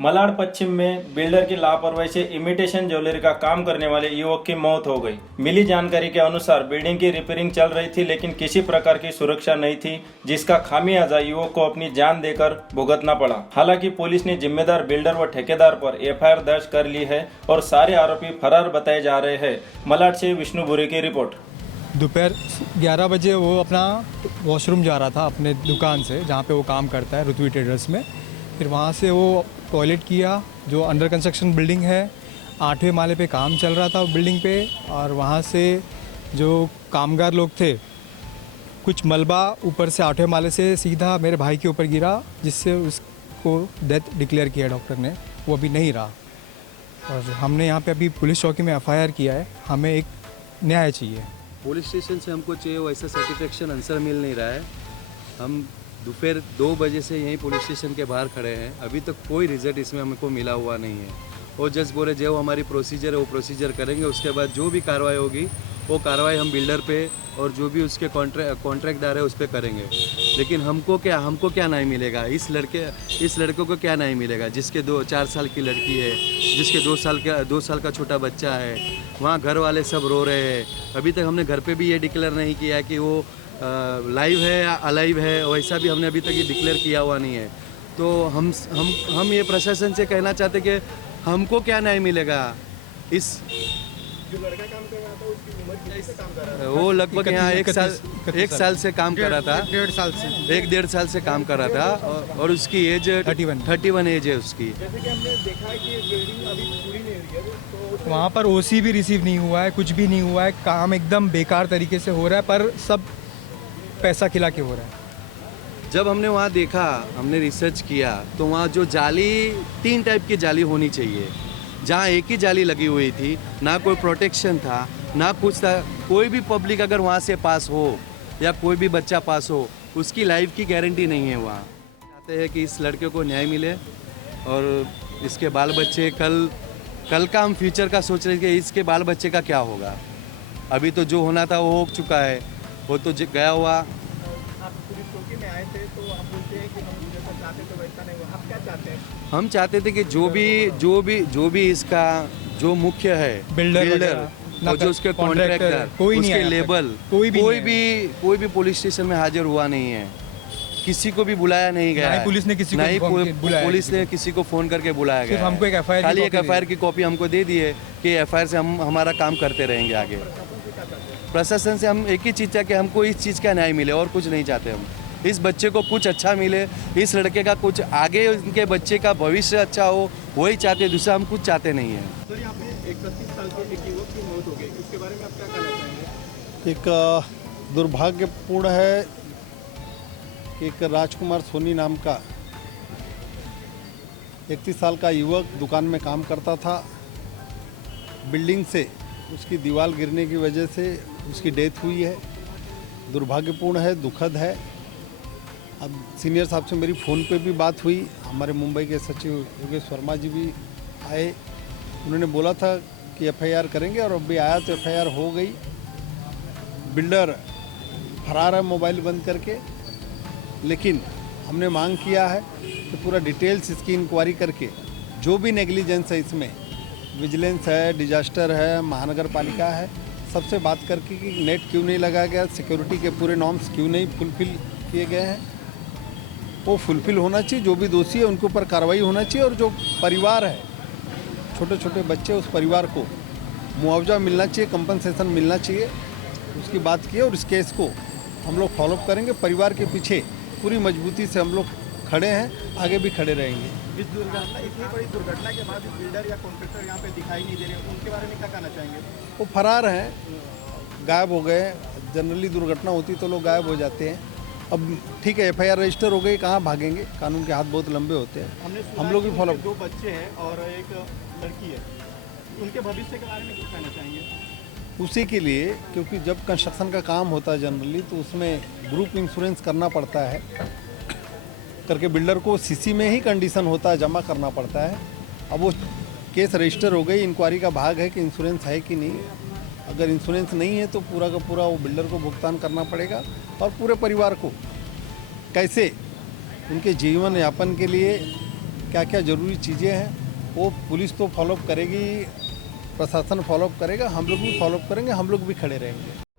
मलाड पश्चिम में बिल्डर की लापरवाही से इमिटेशन ज्वेलरी का काम करने वाले युवक की मौत हो गई। मिली जानकारी के अनुसार बिल्डिंग की रिपेयरिंग चल रही थी, लेकिन किसी प्रकार की सुरक्षा नहीं थी, जिसका खामियाजा युवक को अपनी जान देकर भुगतना पड़ा। हालांकि पुलिस ने जिम्मेदार बिल्डर व ठेकेदार पर एफआईआर दर्ज कर ली है और सारे आरोपी फरार बताए जा रहे हैं। मलाड से विष्णु बुरे की रिपोर्ट। दोपहर 11 बजे वो अपना वॉशरूम जा रहा था अपने दुकान से, जहाँ पे वो काम करता है, ऋत्वी ट्रेडर्स में। फिर वहाँ से वो टॉयलेट किया, जो अंडर कंस्ट्रक्शन बिल्डिंग है, 8वें माले पे काम चल रहा था बिल्डिंग पे। और वहाँ से जो कामगार लोग थे, कुछ मलबा ऊपर से 8वें माले से सीधा मेरे भाई के ऊपर गिरा, जिससे उसको डेथ डिक्लेयर किया डॉक्टर ने। वो अभी नहीं रहा और हमने यहाँ पे अभी पुलिस चौकी में एफआईआर किया है। हमें एक न्याय चाहिए। पुलिस स्टेशन से हमको चाहिए वैसा सेटिस्फेक्शन आंसर मिल नहीं रहा है। हम दोपहर 2 बजे से यहीं पुलिस स्टेशन के बाहर खड़े हैं, अभी तक कोई रिजल्ट इसमें हमको मिला हुआ नहीं है। वो जस्ट बोले जो हमारी प्रोसीजर है वो प्रोसीजर करेंगे, उसके बाद जो भी कार्रवाई होगी वो कार्रवाई हम बिल्डर पे और जो भी उसके कॉन्ट्रैक्टदार है उस पर करेंगे। लेकिन हमको क्या न्याय मिलेगा? इस लड़के को क्या न्याय मिलेगा जिसके 4 साल की लड़की है, जिसके 2 साल का छोटा बच्चा है। वहाँ घर वाले सब रो रहे हैं। अभी तक हमने घर पे भी ये डिक्लेयर नहीं किया कि वो लाइव है या अलाइव है, वैसा भी हमने अभी तक ये डिक्लेयर किया हुआ नहीं है। तो हम ये प्रशासन से कहना चाहते कि हमको क्या न्याय मिलेगा। इस जो लड़का काम कर रहा था उसकी उम्र कितनी से काम कर रहा था? वो लगभग यहाँ 1 साल से काम कर रहा था। 1.5 साल से काम कर रहा था और उसकी एज 31 एज है उसकी। जैसे कि हमने देखा है कि बिल्डिंग अभी पूरी नहीं हुई है, तो वहाँ पर ओसी भी रिसीव नहीं हुआ है, कुछ भी नहीं हुआ है। काम एकदम बेकार तरीके से हो रहा है, पर सब पैसा खिला के हो रहा है। जब हमने वहाँ देखा, हमने रिसर्च किया, तो वहाँ जो जाली 3 टाइप की जाली होनी चाहिए। जहाँ एक ही जाली लगी हुई थी, ना कोई प्रोटेक्शन था, ना कुछ था। कोई भी पब्लिक अगर वहाँ से पास हो या कोई भी बच्चा पास हो, उसकी लाइफ की गारंटी नहीं है। वहाँ चाहते हैं कि इस लड़के को न्याय मिले और इसके बाल बच्चे कल का हम फ्यूचर का सोच रहे कि इसके बाल बच्चे का क्या होगा। अभी तो जो होना था वो हो चुका है, वो तो गया हुआ। आप पुलिस चौकी में आए थे तो आप बोलते हैं कि हम जैसा चाहते थे वैसा नहीं हुआ। आप क्या चाहते हैं? हम चाहते थे कि जो भी इसका जो मुख्य है बिल्डर और जो उसके कॉन्ट्रैक्टर, उसके लेबल, कोई भी पुलिस स्टेशन में हाजिर हुआ नहीं है। किसी को भी बुलाया नहीं गया है। पुलिस ने किसी को फोन करके बुलाया गया। हमको एक एफआईआर खाली एक एफआईआर की कॉपी हमको दे दी है कि एफआईआर से हम हमारा काम करते रहेंगे आगे। प्रशासन से हम एक ही चीज़ चाहते हैं, हमको इस चीज़ का न्याय मिले और कुछ नहीं चाहते हम। इस बच्चे को कुछ अच्छा मिले, इस लड़के का कुछ आगे उनके बच्चे का भविष्य अच्छा हो, वही चाहते, दूसरा हम कुछ चाहते नहीं हैं। सर, यहाँ पे 31 साल के एक युवक की मौत हो गई, उसके बारे में आप क्या कहना चाहेंगे? एक दुर्भाग्यपूर्ण है कि एक राजकुमार सोनी नाम का 31 साल का युवक दुकान में काम करता था। बिल्डिंग से उसकी दीवार गिरने की वजह से उसकी डेथ हुई है। दुर्भाग्यपूर्ण है, दुखद है। अब सीनियर साहब से मेरी फ़ोन पे भी बात हुई। हमारे मुंबई के सचिव योगेश वर्मा जी भी आए। उन्होंने बोला था कि एफआईआर करेंगे और अभी आया तो एफआईआर हो गई। बिल्डर फरार है मोबाइल बंद करके, लेकिन हमने मांग किया है कि पूरा डिटेल्स इसकी इंक्वायरी करके जो भी नेग्लिजेंस है इसमें, विजिलेंस है, डिजास्टर है, महानगर पालिका है, सबसे बात करके कि नेट क्यों नहीं लगाया गया, सिक्योरिटी के पूरे नॉर्म्स क्यों नहीं फुलफिल किए गए हैं, वो फुलफिल होना चाहिए। जो भी दोषी है उनके ऊपर कार्रवाई होना चाहिए। और जो परिवार है, छोटे छोटे बच्चे, उस परिवार को मुआवजा मिलना चाहिए, कंपनसेशन मिलना चाहिए, उसकी बात की है। और इस केस को हम लोग फॉलोअप करेंगे। परिवार के पीछे पूरी मजबूती से हम लोग खड़े हैं, आगे भी खड़े रहेंगे। इतनी बड़ी दुर्घटना के बाद बिल्डर या कॉन्ट्रैक्टर यहाँ पे दिखाई नहीं दे रहे, उनके बारे में क्या कहना चाहेंगे? वो फरार हैं, गायब हो गए। जनरली दुर्घटना होती तो लोग गायब हो जाते हैं। अब ठीक है, एफआईआर रजिस्टर हो गई, कहाँ भागेंगे? कानून के हाथ बहुत लंबे होते हैं। हम लोग भी फॉलो। 2 बच्चे हैं और एक लड़की है, उनके भविष्य के बारे में क्या कहना चाहेंगे? उसी के लिए, क्योंकि जब कंस्ट्रक्शन का काम होता है जनरली तो उसमें ग्रुप इंश्योरेंस करना पड़ता है, करके बिल्डर को सीसी में ही कंडीशन होता है, जमा करना पड़ता है। अब वो केस रजिस्टर हो गई, इंक्वायरी का भाग है कि इंश्योरेंस है कि नहीं। अगर इंश्योरेंस नहीं है तो पूरा का पूरा वो बिल्डर को भुगतान करना पड़ेगा। और पूरे परिवार को कैसे उनके जीवन यापन के लिए क्या क्या ज़रूरी चीज़ें हैं वो पुलिस तो फॉलोअप करेगी, प्रशासन फॉलोअप करेगा, हम लोग भी फॉलोअप करेंगे, हम लोग भी खड़े रहेंगे।